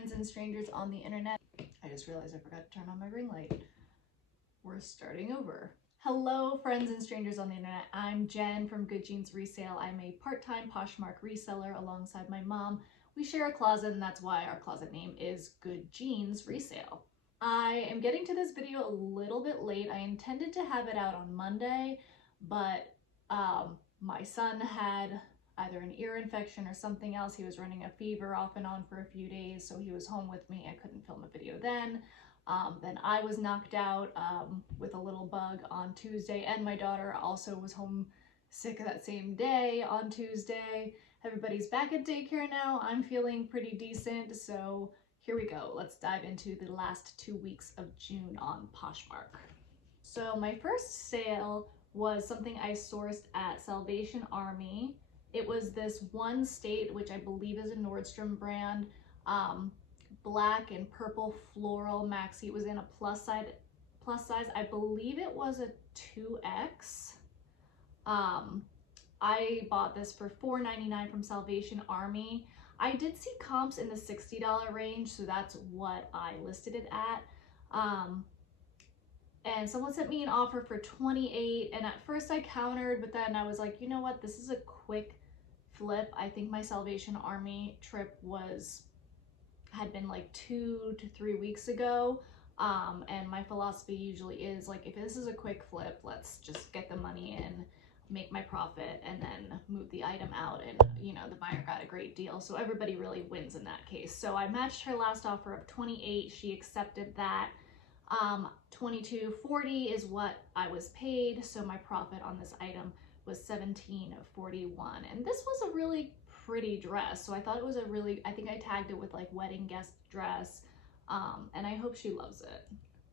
friends and strangers on the internet. I just realized I forgot to turn on my ring light. We're starting over. Hello friends and strangers on the internet. I'm Jen from Good Jeans Resale. I'm a part-time Poshmark reseller alongside my mom. We share a closet and that's why our closet name is Good Jeans Resale. I am getting to this video a little bit late. I intended to have it out on Monday, but my son had either an ear infection or something else. He was running a fever off and on for a few days, so he was home with me. I couldn't film a video then. Then I was knocked out with a little bug on Tuesday, and my daughter also was home sick that same day on Tuesday. Everybody's back at daycare now. I'm feeling pretty decent, so here we go. Let's dive into the last 2 weeks of June on Poshmark. So my first sale was something I sourced at Salvation Army. It was this one state, which I believe is a Nordstrom brand, black and purple floral maxi. It was in a plus size. I believe it was a 2X. I bought this for $4.99 from Salvation Army. I did see comps in the $60 range, so that's what I listed it at. And someone sent me an offer for $28, and at first I countered, but then I was like, you know what, this is a quick flip. I think my Salvation Army trip had been like 2 to 3 weeks ago, and my philosophy usually is like, if this is a quick flip, let's just get the money in, make my profit, and then move the item out, and you know, the buyer got a great deal, so everybody really wins in that case. So I matched her last offer of $28. She accepted that. $22.40 is what I was paid, so my profit on this item was $17.41, and this was a really pretty dress, so I thought it was I think I tagged it with like wedding guest dress, and I hope she loves it.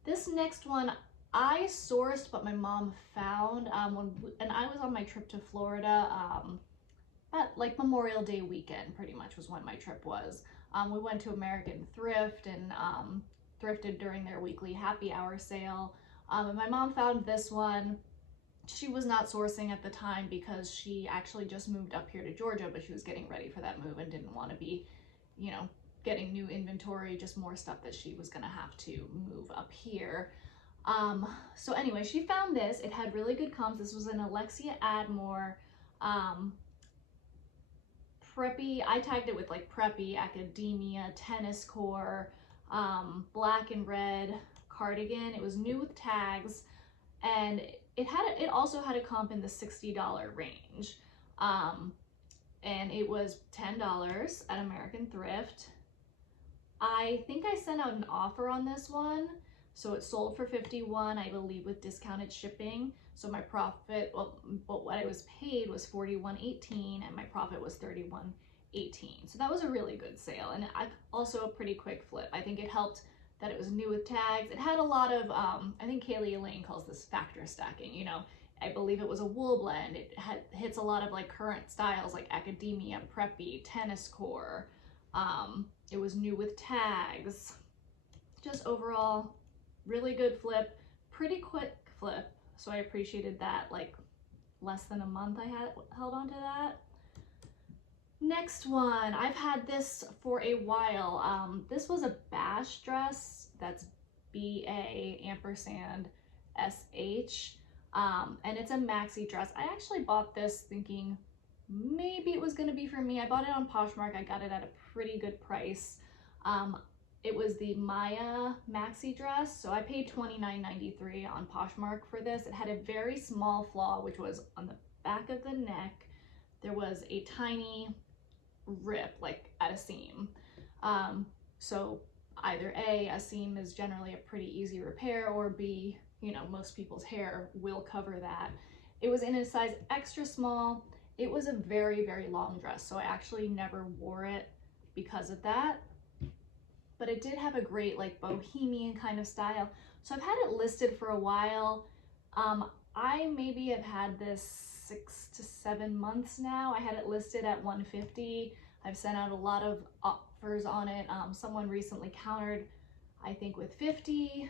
This next one I sourced, but my mom found, and I was on my trip to Florida, at like Memorial Day weekend pretty much was when my trip was. We went to American Thrift and thrifted during their weekly happy hour sale, and my mom found this one. She was not sourcing at the time because she actually just moved up here to Georgia, but she was getting ready for that move and didn't want to be, you know, getting new inventory, just more stuff that she was gonna have to move up here. So anyway, she found this. It had really good comps. This was an Alexia Admore preppy, I tagged it with like preppy, academia, tennis core, black and red cardigan. It was new with tags, and it also had a comp in the $60 range, and it was $10 at American Thrift. I think I sent out an offer on this one, so it sold for $51, I believe, with discounted shipping. So my profit, well, what I was paid was $41.18, and my profit was $31.18. So that was a really good sale, and also a pretty quick flip. I think it helped that it was new with tags. It had a lot of, I think Kaylee Elaine calls this factor stacking, you know. I believe it was a wool blend. It hits a lot of like current styles like academia, preppy, tennis core. It was new with tags. Just overall, really good flip, pretty quick flip. So I appreciated that. Like less than a month I had held on to that. Next one, I've had this for a while. This was a Bash dress. That's BA&SH. And it's a maxi dress. I actually bought this thinking maybe it was gonna be for me. I bought it on Poshmark. I got it at a pretty good price. It was the Maya maxi dress, so I paid $29.93 on Poshmark for this. It had a very small flaw, which was on the back of the neck. There was a tiny rip, like at a seam. So either A, a seam is generally a pretty easy repair, or B, you know, most people's hair will cover that. It was in a size extra small. It was a very, very long dress, so I actually never wore it because of that. But it did have a great like bohemian kind of style. So I've had it listed for a while. I maybe have had this 6 to 7 months now. I had it listed at $150. I've sent out a lot of offers on it. Someone recently countered, I think, with $50,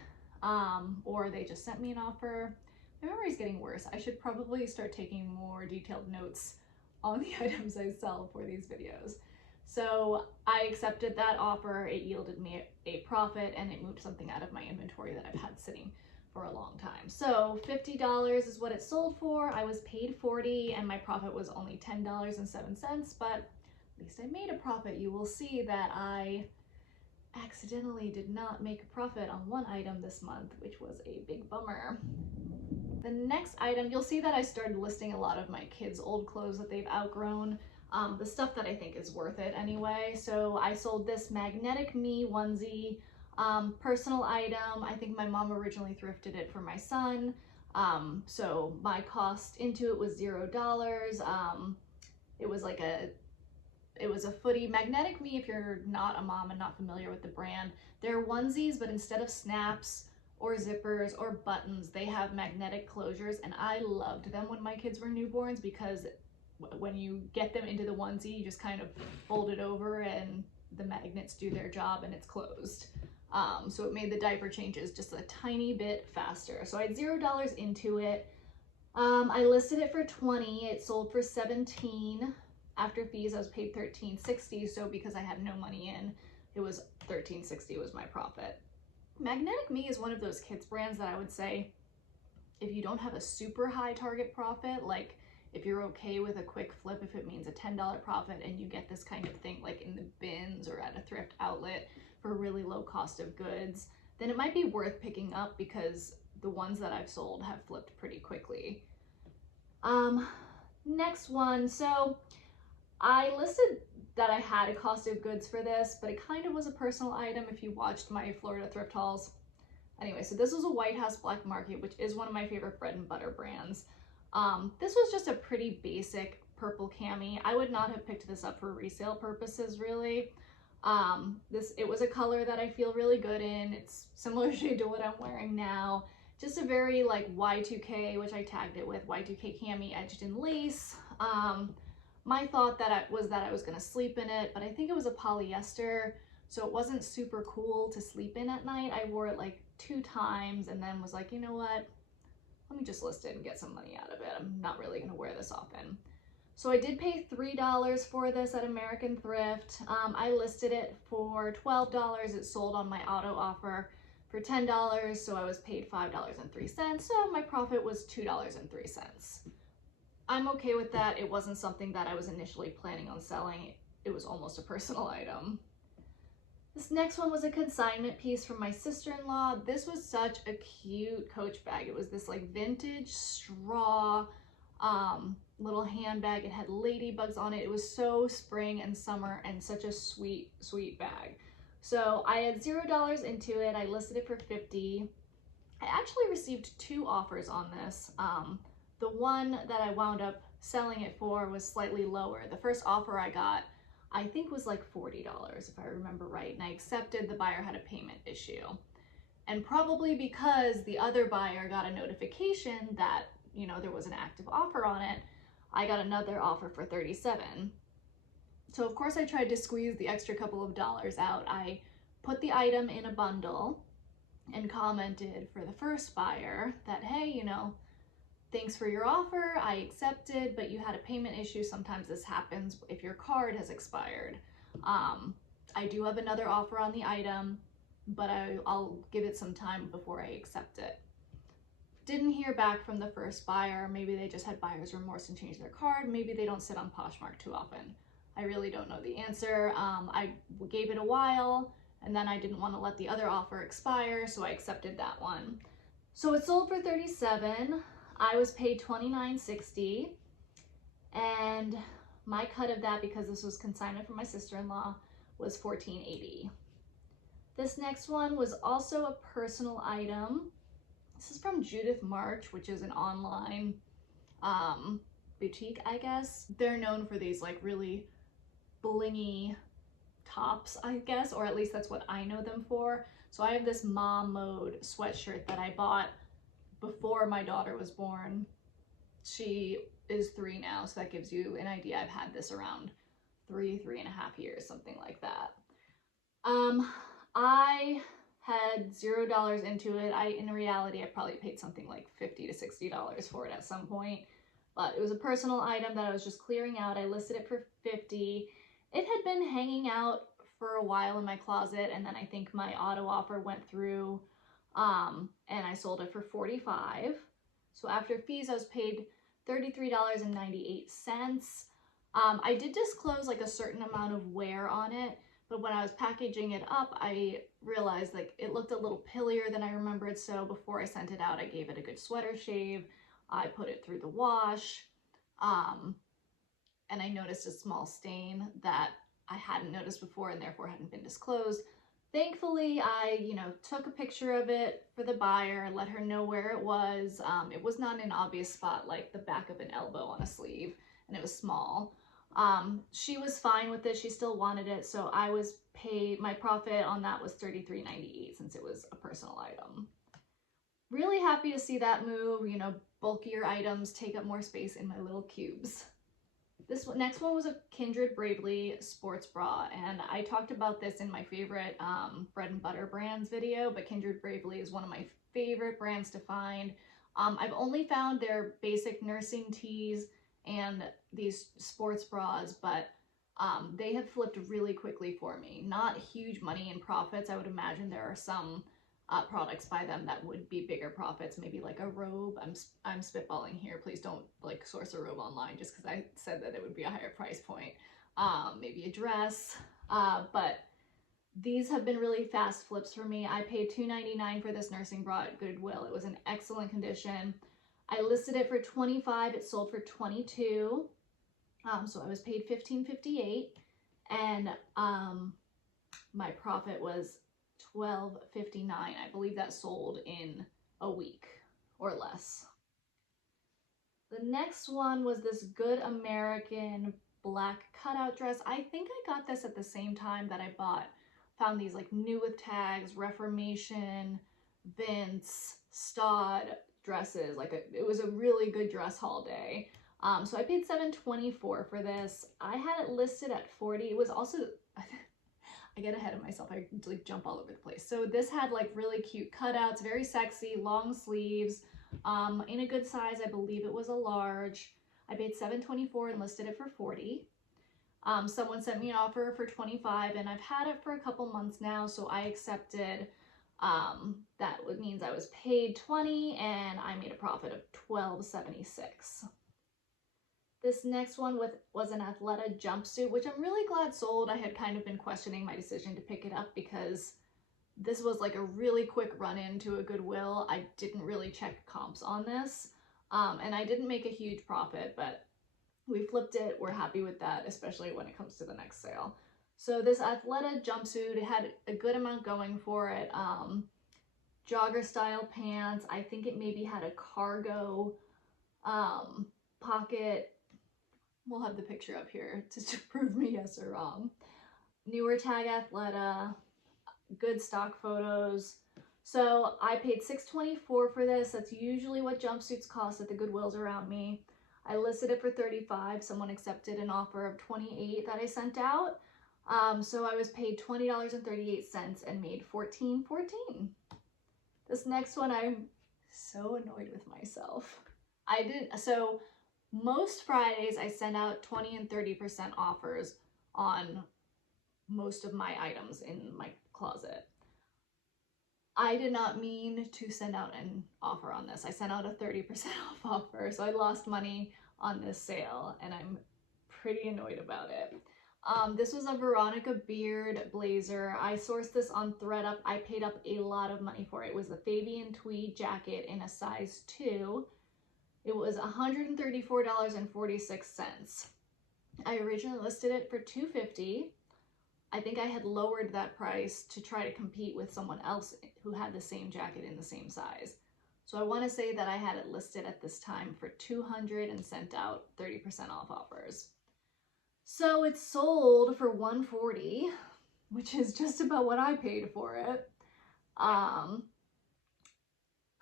or they just sent me an offer. My memory's getting worse. I should probably start taking more detailed notes on the items I sell for these videos. So I accepted that offer. It yielded me a profit and it moved something out of my inventory that I've had sitting for a long time. So $50 is what it sold for. I was paid $40 and my profit was only $10.07, but at least I made a profit. You will see that I accidentally did not make a profit on one item this month, which was a big bummer. The next item, you'll see that I started listing a lot of my kids' old clothes that they've outgrown, the stuff that I think is worth it anyway. So I sold this Magnetic Me onesie, personal item. I think my mom originally thrifted it for my son. So my cost into it was $0. It was a footy. Magnetic Me, if you're not a mom and not familiar with the brand, they're onesies, but instead of snaps or zippers or buttons, they have magnetic closures, and I loved them when my kids were newborns because when you get them into the onesie, you just kind of fold it over and the magnets do their job and it's closed. So it made the diaper changes just a tiny bit faster. So I had $0 into it. I listed it for $20. It sold for $17. After fees, I was paid $13.60. So because I had no money in, it was $13.60 was my profit. Magnetic Me is one of those kids brands that I would say, if you don't have a super high target profit, like if you're okay with a quick flip, if it means a $10 profit and you get this kind of thing like in the bins or at a thrift outlet for really low cost of goods, then it might be worth picking up because the ones that I've sold have flipped pretty quickly. Next one, so I listed that I had a cost of goods for this, but it kind of was a personal item if you watched my Florida thrift hauls. Anyway, so this was a White House Black Market, which is one of my favorite bread and butter brands. This was just a pretty basic purple cami. I would not have picked this up for resale purposes, really. It was a color that I feel really good in. It's similar shade to what I'm wearing now. Just a very like Y2K, which I tagged it with, Y2K cami edged in lace. My thought was that I was gonna sleep in it, but I think it was a polyester, so it wasn't super cool to sleep in at night. I wore it like 2 times and then was like, you know what? Let me just list it and get some money out of it. I'm not really gonna wear this often. So I did pay $3 for this at American Thrift. I listed it for $12. It sold on my auto offer for $10, so I was paid $5.03. So my profit was $2.03. I'm okay with that. It wasn't something that I was initially planning on selling. It was almost a personal item. This next one was a consignment piece from my sister-in-law. This was such a cute Coach bag. It was this like vintage straw little handbag. It had ladybugs on it. It was so spring and summer and such a sweet, sweet bag. So I had $0 into it. I listed it for $50. I actually received 2 offers on this. The one that I wound up selling it for was slightly lower. The first offer I got, I think was like $40 if I remember right, and I accepted. The buyer had a payment issue. And probably because the other buyer got a notification that, you know, there was an active offer on it, I got another offer for $37. So of course I tried to squeeze the extra couple of dollars out. I put the item in a bundle and commented for the first buyer that, hey, you know, thanks for your offer, I accepted, but you had a payment issue. Sometimes this happens if your card has expired. I do have another offer on the item, but I'll give it some time before I accept it. Didn't hear back from the first buyer. Maybe they just had buyer's remorse and changed their card. Maybe they don't sit on Poshmark too often. I really don't know the answer. I gave it a while, and then I didn't want to let the other offer expire, so I accepted that one. So it sold for $37. I was paid $29.60, and my cut of that, because this was consignment from my sister-in-law, was $14.80. This next one was also a personal item. This is from Judith March, which is an online boutique, I guess. They're known for these like really blingy tops, I guess, or at least that's what I know them for. So I have this mom mode sweatshirt that I bought before my daughter was born. She is 3 now, so that gives you an idea. I've had this around 3.5 years, something like that. I had $0 into it. In reality, I probably paid something like $50 to $60 for it at some point, but it was a personal item that I was just clearing out. I listed it for $50, It had been hanging out for a while in my closet, and then I think my auto offer went through, and I sold it for $45. So after fees, I was paid $33.98. I did disclose like a certain amount of wear on it, but when I was packaging it up, I realized like it looked a little pillier than I remembered. So before I sent it out, I gave it a good sweater shave. I put it through the wash, and I noticed a small stain that I hadn't noticed before and therefore hadn't been disclosed. Thankfully, I, took a picture of it for the buyer, let her know where it was. It was not an obvious spot like the back of an elbow on a sleeve, and it was small. She was fine with it. She still wanted it, so I was paid, my profit on that was $33.98 since it was a personal item. Really happy to see that move. Bulkier items take up more space in my little cubes. This next one was a Kindred Bravely sports bra, and I talked about this in my favorite bread and butter brands video, but Kindred Bravely is one of my favorite brands to find. I've only found their basic nursing tees and these sports bras, but they have flipped really quickly for me. Not huge money in profits. I would imagine there are some products by them that would be bigger profits, maybe like a robe. I'm spitballing here. Please don't like source a robe online just because I said that it would be a higher price point. Maybe a dress, but these have been really fast flips for me. I paid $2.99 for this nursing bra at Goodwill. It was in excellent condition. I listed it for $25. It sold for $22. So I was paid $15.58, and my profit was $12.59. I believe that sold in a week or less. The next one was this Good American black cutout dress. I think I got this at the same time that I found these like New with Tags, Reformation, Vince, Staud dresses. It was a really good dress haul day. So I paid $7.24 for this. I had it listed at $40. It was also I get ahead of myself. I like jump all over the place. So this had like really cute cutouts, very sexy, long sleeves, in a good size. I believe it was a large. I paid $7.24 and listed it for $40. Someone sent me an offer for $25, and I've had it for a couple months now, so I accepted. That means I was paid $20 and I made a profit of $12.76. This next one was an Athleta jumpsuit, which I'm really glad sold. I had kind of been questioning my decision to pick it up because this was like a really quick run into a Goodwill. I didn't really check comps on this, and I didn't make a huge profit, but we flipped it. We're happy with that, especially when it comes to the next sale. So this Athleta jumpsuit, it had a good amount going for it. Jogger style pants. I think it maybe had a cargo pocket. We'll have the picture up here to prove me yes or wrong. Newer tag Athleta, good stock photos. So I paid $6.24 for this. That's usually what jumpsuits cost at the Goodwills around me. I listed it for $35. Someone accepted an offer of $28 that I sent out. So I was paid $20.38 and made $14.14. This next one, I'm so annoyed with myself. So most Fridays I send out 20 and 30% offers on most of my items in my closet. I did not mean to send out an offer on this. I sent out a 30% off offer, so I lost money on this sale, and I'm pretty annoyed about it. This was a Veronica Beard blazer. I sourced this on ThreadUp. I paid up a lot of money for it. It was a Fabian tweed jacket in a size 2. It was $134.46. I originally listed it for $250. I think I had lowered that price to try to compete with someone else who had the same jacket in the same size. So I want to say that I had it listed at this time for $200 and sent out 30% off offers. So it sold for $140, which is just about what I paid for it.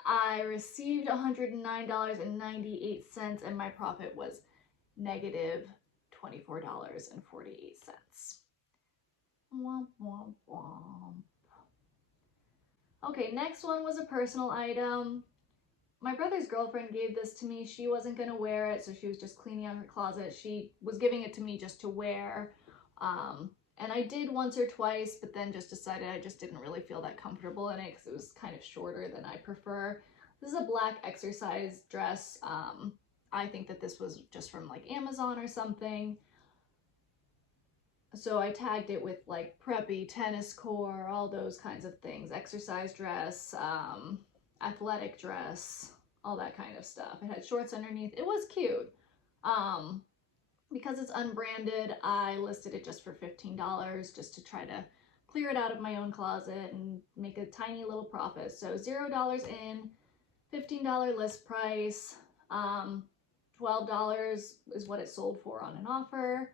I received $109.98 and my profit was negative $24.48. Womp, womp, womp. Okay, next one was a personal item. My brother's girlfriend gave this to me. She wasn't going to wear it, so she was just cleaning out her closet. She was giving it to me just to wear. And I did once or twice, but then just decided I just didn't really feel that comfortable in it because it was kind of shorter than I prefer. This is a black exercise dress. I think that this was just from like Amazon or something. So I tagged it with like preppy, tennis core, all those kinds of things. Exercise dress, athletic dress, all that kind of stuff. It had shorts underneath. It was cute. Because it's unbranded, I listed it just for $15 just to try to clear it out of my own closet and make a tiny little profit. So $0 in, $15 list price, $12 is what it sold for on an offer.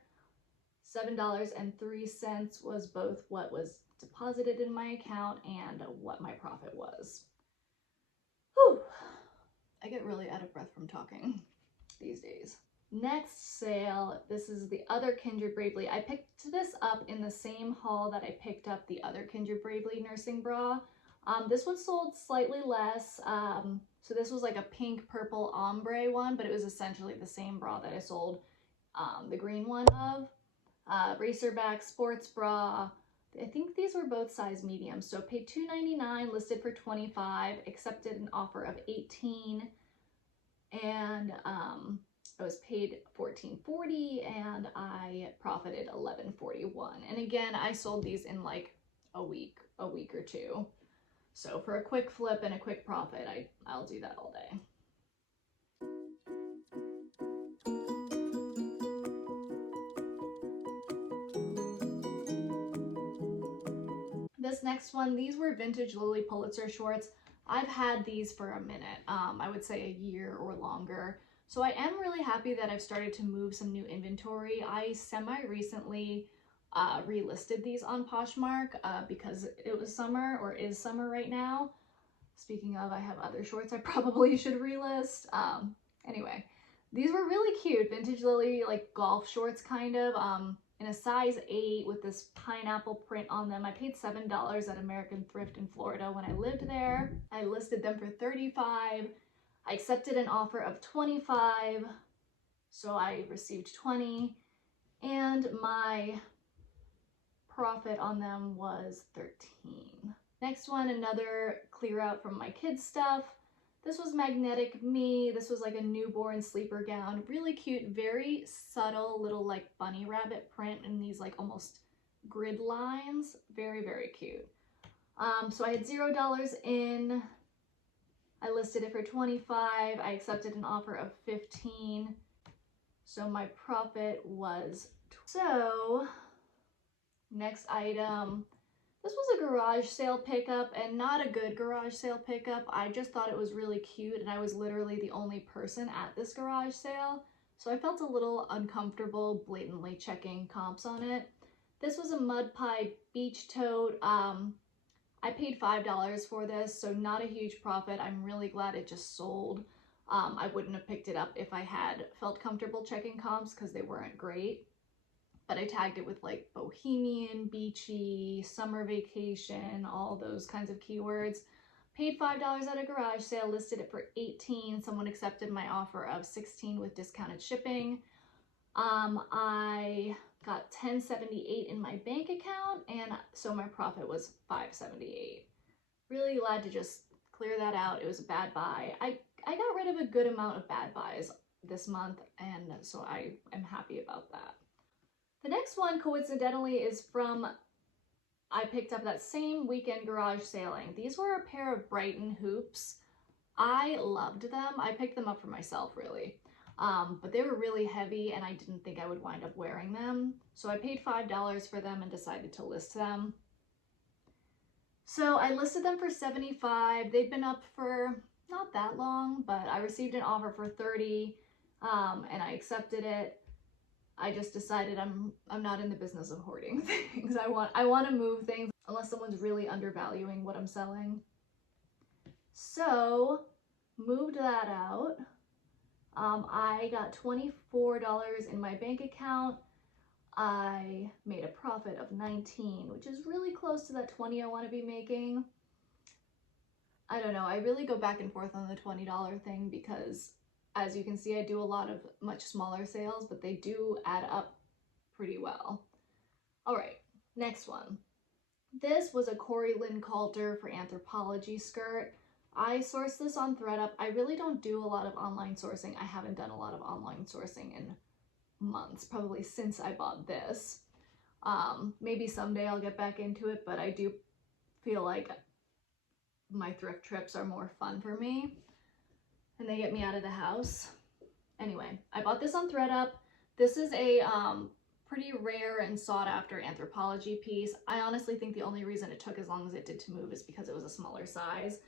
$7.03 was both what was deposited in my account and what my profit was. Whew. I get really out of breath from talking these days. Next sale, this is the other Kindred Bravely. I picked this up in the same haul that I picked up the other Kindred Bravely nursing bra. This one sold slightly less. So this was like a pink purple ombre one, but it was essentially the same bra that I sold the green one of. Racerback sports bra. I think these were both size medium. So paid $2.99, listed for $25, accepted an offer of $18, and I was paid $14.40 and I profited $11.41. And again, I sold these in like a week or two. So for a quick flip and a quick profit, I'll do that all day. This next one, these were vintage Lily Pulitzer shorts. I've had these for a minute, I would say a year or longer. So I am really happy that I've started to move some new inventory. I semi-recently relisted these on Poshmark because it was summer, or is summer right now. Speaking of, I have other shorts I probably should relist. Anyway, these were really cute, vintage Lily, like golf shorts kind of, in a size 8 with this pineapple print on them. I paid $7 at American Thrift in Florida when I lived there. I listed them for $35. I accepted an offer of $25, so I received $20, and my profit on them was $13. Next one, another clear out from my kids' stuff. This was Magnetic Me. This was like a newborn sleeper gown. Really cute, very subtle little like bunny rabbit print in these like almost grid lines. Very, very cute. So I had $0 in. I listed it for $25. I accepted an offer of $15. So my profit was so next item. This was a garage sale pickup, and not a good garage sale pickup. I just thought it was really cute, and I was literally the only person at this garage sale. So I felt a little uncomfortable blatantly checking comps on it. This was a Mud Pie beach tote. I paid $5 for this, so not a huge profit. I'm really glad it just sold. I wouldn't have picked it up if I had felt comfortable checking comps because they weren't great. But I tagged it with like bohemian, beachy, summer vacation, all those kinds of keywords. Paid $5 at a garage sale, listed it for $18. Someone accepted my offer of $16 with discounted shipping. I got $10.78 in my bank account, and so my profit was $5.78. Really glad to just clear that out. It was a bad buy. I got rid of a good amount of bad buys this month, and so I am happy about that. The next one, coincidentally, is from, I picked up that same weekend garage sailing. These were a pair of Brighton hoops. I loved them. I picked them up for myself, really. But they were really heavy, and I didn't think I would wind up wearing them. So I paid $5 for them and decided to list them. So I listed them for $75. They've been up for not that long, but I received an offer for $30, and I accepted it. I just decided I'm not in the business of hoarding things. I want to move things unless someone's really undervaluing what I'm selling. So moved that out. I got $24 in my bank account. I made a profit of $19, which is really close to that $20 I want to be making. I don't know. I really go back and forth on the $20 thing because, as you can see, I do a lot of much smaller sales, but they do add up pretty well. All right, next one. This was a Corey Lynn Coulter for Anthropology skirt. I sourced this on ThreadUp. I really don't do a lot of online sourcing. I haven't done a lot of online sourcing in months, probably since I bought this. Maybe someday I'll get back into it, but I do feel like my thrift trips are more fun for me and they get me out of the house. Anyway, I bought this on ThreadUp. This is a pretty rare and sought after Anthropology piece. I honestly think the only reason it took as long as it did to move is because it was a smaller size.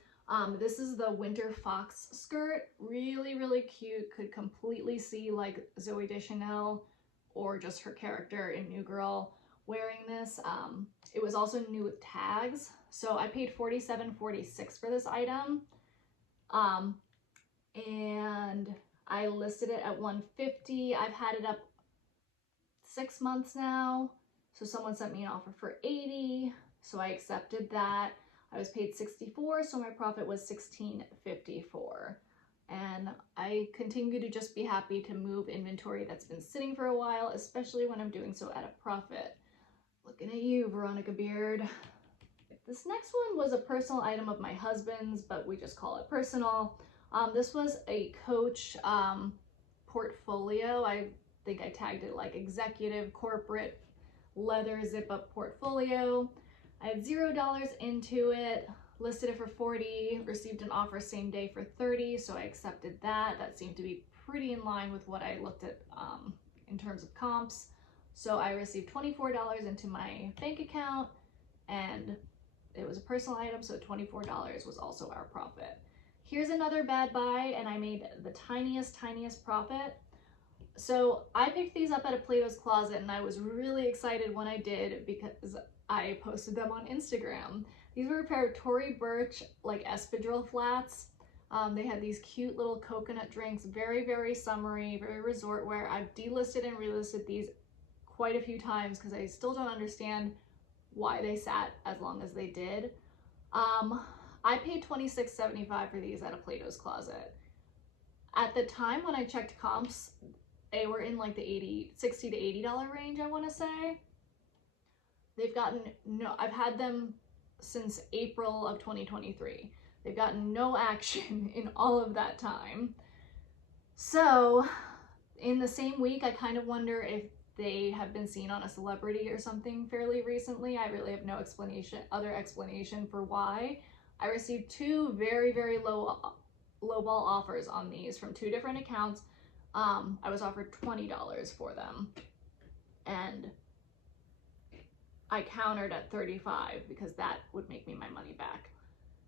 This is the Winter Fox skirt. Really, really cute. Could completely see like Zooey Deschanel or just her character in New Girl wearing this. It was also new with tags. So I paid $47.46 for this item. And I listed it at $150. I've had it up 6 months now. So someone sent me an offer for $80. So I accepted that. I was paid $64, so my profit was $16.54. And I continue to just be happy to move inventory that's been sitting for a while, especially when I'm doing so at a profit. Looking at you, Veronica Beard. This next one was a personal item of my husband's, but we just call it personal. This was a Coach portfolio. I think I tagged it like executive corporate leather zip up portfolio. I had $0 into it, listed it for $40, received an offer same day for $30, so I accepted that. That seemed to be pretty in line with what I looked at in terms of comps. So I received $24 into my bank account, and it was a personal item, so $24 was also our profit. Here's another bad buy, and I made the tiniest profit. So I picked these up at a Plato's Closet, and I was really excited when I did because I posted them on Instagram. These were a pair of Tory Burch like espadrille flats. They had these cute little coconut drinks, very, very summery, very resort wear. I've delisted and relisted these quite a few times because I still don't understand why they sat as long as they did. I paid $26.75 for these at a Plato's Closet. At the time when I checked comps, they were in like the $60 to $80 range, I want to say. They've gotten I've had them since April of 2023. They've gotten no action in all of that time. So in the same week, I kind of wonder if they have been seen on a celebrity or something fairly recently. I really have no other explanation for why. I received two very, very lowball offers on these from two different accounts. I was offered $20 for them, and I countered at $35 because that would make me my money back.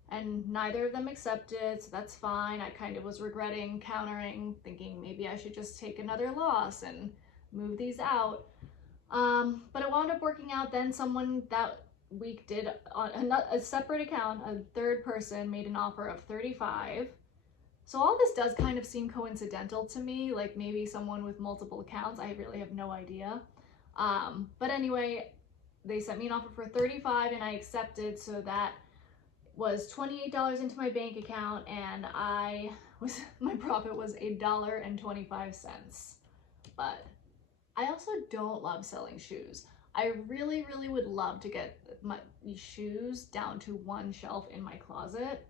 And neither of them accepted, so that's fine. I kind of was regretting countering, thinking maybe I should just take another loss and move these out. But it wound up working out. Then someone that week did on a separate account, a third person made an offer of $35. So all this does kind of seem coincidental to me, like maybe someone with multiple accounts. I really have no idea. But anyway, they sent me an offer for $35 and I accepted, so that was $28 into my bank account, and my profit was $1.25. But I also don't love selling shoes. I really, really would love to get my shoes down to one shelf in my closet,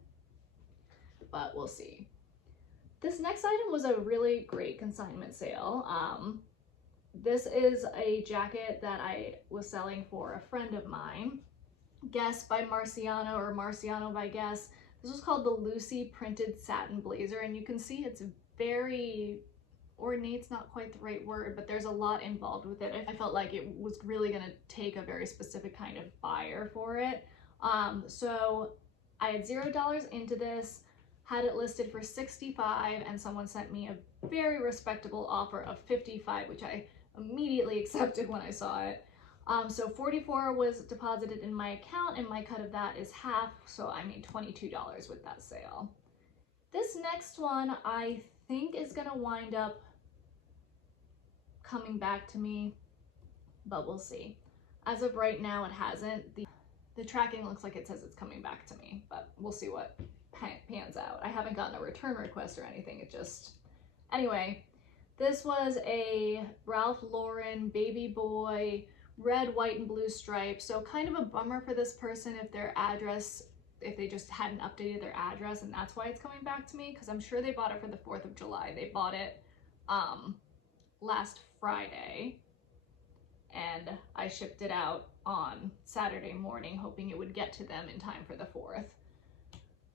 but we'll see. This next item was a really great consignment sale. This is a jacket that I was selling for a friend of mine, Guess by Marciano, or Marciano by Guess. This was called the Lucy Printed Satin Blazer, and you can see it's very ornate's not quite the right word, but there's a lot involved with it. I felt like it was really going to take a very specific kind of buyer for it. So I had $0 into this, had it listed for $65, and someone sent me a very respectable offer of $55, which I immediately accepted when I saw it. So $44 was deposited in my account, and my cut of that is half, so I made $22 with that sale. This next one I think is gonna wind up coming back to me, but we'll see. As of right now, it hasn't. The tracking looks like it says it's coming back to me, but we'll see what pans out. I haven't gotten a return request or anything. Anyway, this was a Ralph Lauren baby boy red, white, and blue stripes. So kind of a bummer for this person if their address, if they just hadn't updated their address, and that's why it's coming back to me, because I'm sure they bought it for the 4th of July. They bought it last Friday, and I shipped it out on Saturday morning, hoping it would get to them in time for the 4th.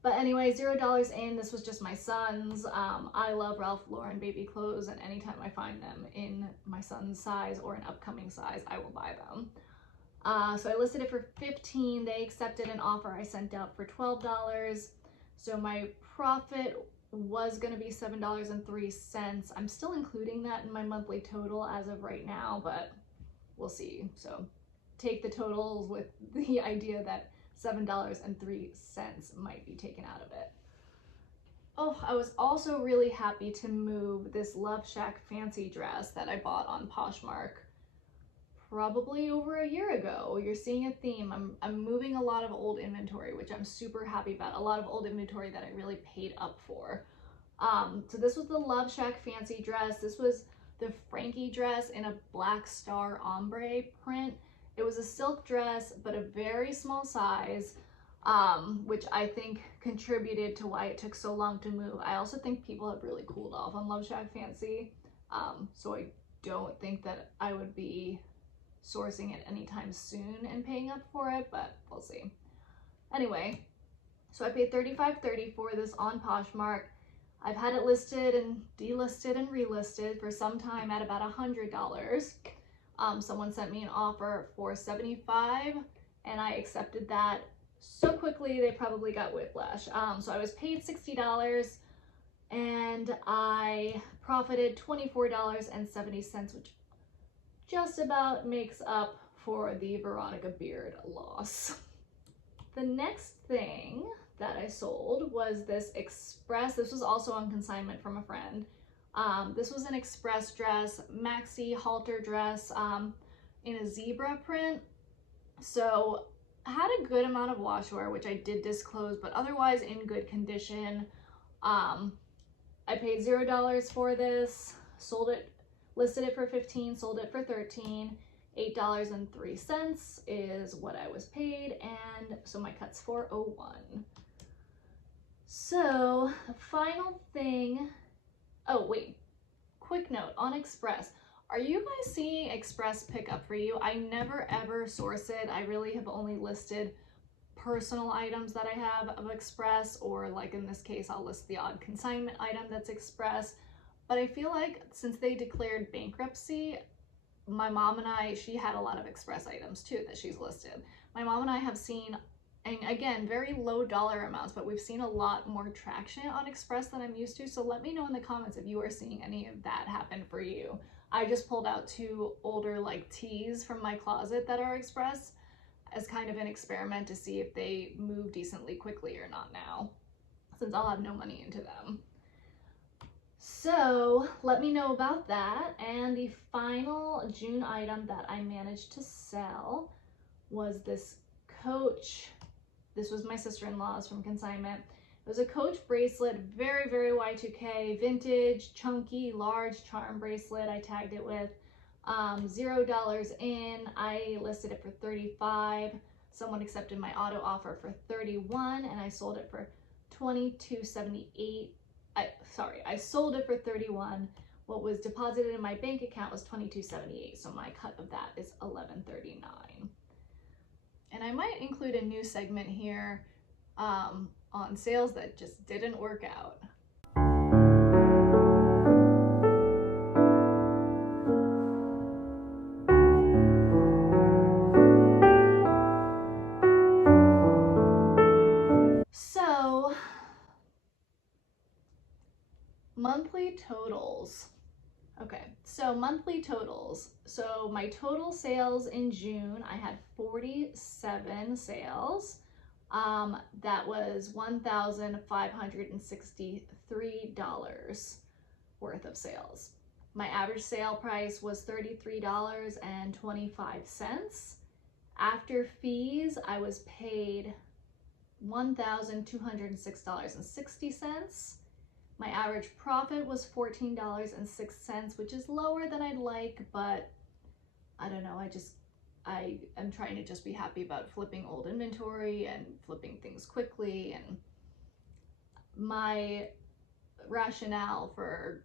But anyway, $0 in. This was just my son's. I love Ralph Lauren baby clothes, and anytime I find them in my son's size or an upcoming size, I will buy them. So I listed it for $15. They accepted an offer I sent out for $12. So my profit was going to be $7.03. I'm still including that in my monthly total as of right now, but we'll see. So take the totals with the idea that $7.03 might be taken out of it. Oh, I was also really happy to move this Love Shack fancy dress that I bought on Poshmark probably over a year ago. You're seeing a theme. I'm moving a lot of old inventory, which I'm super happy about. A lot of old inventory that I really paid up for. So this was the Love Shack fancy dress. This was the Frankie dress in a black star ombre print. It was a silk dress, but a very small size, which I think contributed to why it took so long to move. I also think people have really cooled off on Love Shack Fancy, so I don't think that I would be sourcing it anytime soon and paying up for it, but we'll see. Anyway, so I paid $35.30 for this on Poshmark. I've had it listed and delisted and relisted for some time at about $100. Someone sent me an offer for $75 and I accepted that so quickly they probably got whiplash. So I was paid $60 and I profited $24.70, which just about makes up for the Veronica Beard loss. The next thing that I sold was this Express. This was also on consignment from a friend. This was an Express dress, maxi halter dress in a zebra print. So had a good amount of wash wear, which I did disclose, but otherwise in good condition. I paid $0 for this, sold it, listed it for $15, sold it for $13. $8.03 is what I was paid, and so my cut's $4.01. So the final thing, oh wait, quick note on Express. Are you guys seeing Express pick up for you? I never ever source it. I really have only listed personal items that I have of Express, or like in this case, I'll list the odd consignment item that's Express. But I feel like since they declared bankruptcy, my mom and I, she had a lot of Express items too that she's listed. My mom and I have seen, and again, very low dollar amounts, but we've seen a lot more traction on Express than I'm used to. So let me know in the comments if you are seeing any of that happen for you. I just pulled out 2 older like tees from my closet that are Express as kind of an experiment to see if they move decently quickly or not now, since I'll have no money into them. So let me know about that. And the final June item that I managed to sell was this Coach. This was my sister-in-law's from consignment. It was a Coach bracelet, very, very Y2K, vintage, chunky, large charm bracelet. I tagged it with $0 in. I listed it for $35. Someone accepted my auto offer for $31, and I sold it for $22.78. I sold it for $31. What was deposited in my bank account was $22.78, so my cut of that is $11.39. And I might include a new segment here on sales that just didn't work out. So, monthly totals. Okay, so monthly totals. So my total sales in June, I had 47 sales. That was $1,563 worth of sales. My average sale price was $33.25. After fees, I was paid $1,206.60. My average profit was $14.06, which is lower than I'd like, but I don't know, I just I am trying to just be happy about flipping old inventory and flipping things quickly, and my rationale for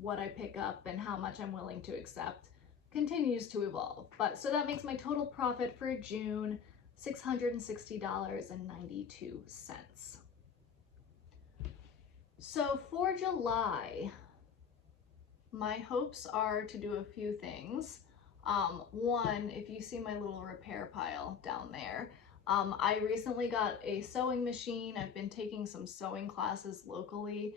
what I pick up and how much I'm willing to accept continues to evolve. But so that makes my total profit for June $660.92. So for July, my hopes are to do a few things. One, if you see my little repair pile down there, I recently got a sewing machine. I've been taking some sewing classes locally.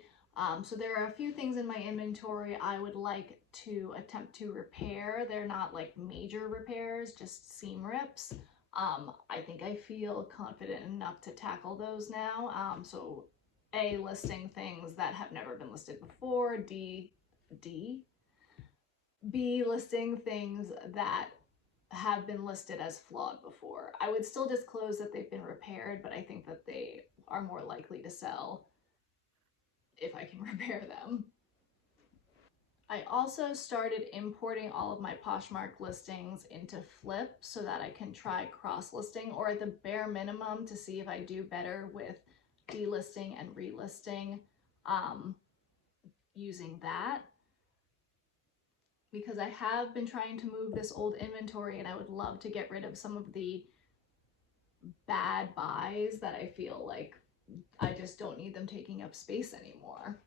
So there are a few things in my inventory I would like to attempt to repair. They're not like major repairs, just seam rips. I think I feel confident enough to tackle those now. So A, listing things that have never been listed before, B, listing things that have been listed as flawed before. I would still disclose that they've been repaired, but I think that they are more likely to sell if I can repair them. I also started importing all of my Poshmark listings into Flip so that I can try cross-listing, or at the bare minimum to see if I do better with delisting and relisting using that. Because I have been trying to move this old inventory and I would love to get rid of some of the bad buys that I feel like I just don't need them taking up space anymore.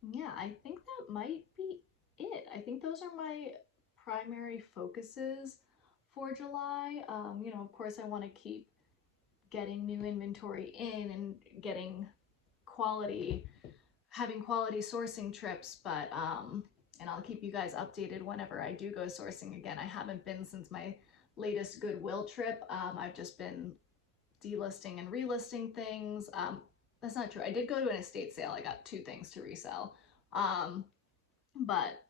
Yeah, I think that might be it. I think those are my primary focuses for July. You know, of course I want to keep getting new inventory in and getting having quality sourcing trips, but and I'll keep you guys updated whenever I do go sourcing again. I haven't been since my latest Goodwill trip. I've just been delisting and relisting things. That's not true. I did go to an estate sale. I got 2 things to resell. But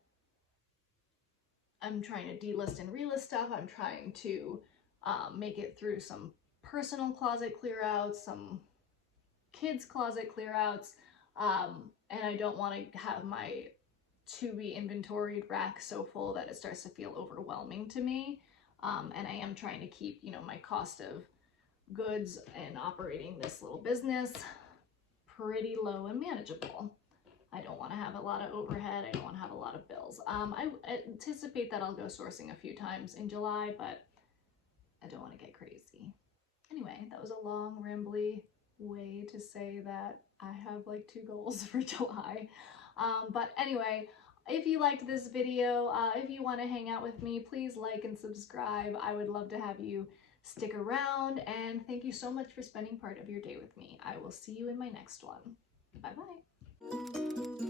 I'm trying to delist and relist stuff. I'm trying to make it through some personal closet clear outs, some kids closet clear outs. And I don't want to have my to be inventoried rack so full that it starts to feel overwhelming to me. And I am trying to keep, you know, my cost of goods and operating this little business pretty low and manageable. I don't want to have a lot of overhead. I don't want to have a lot of bills. I anticipate that I'll go sourcing a few times in July, but I don't want to get crazy. Anyway, that was a long, rambly way to say that I have like 2 goals for July. But anyway, if you liked this video, if you want to hang out with me, please like and subscribe. I would love to have you stick around, and thank you so much for spending part of your day with me. I will see you in my next one. Bye-bye.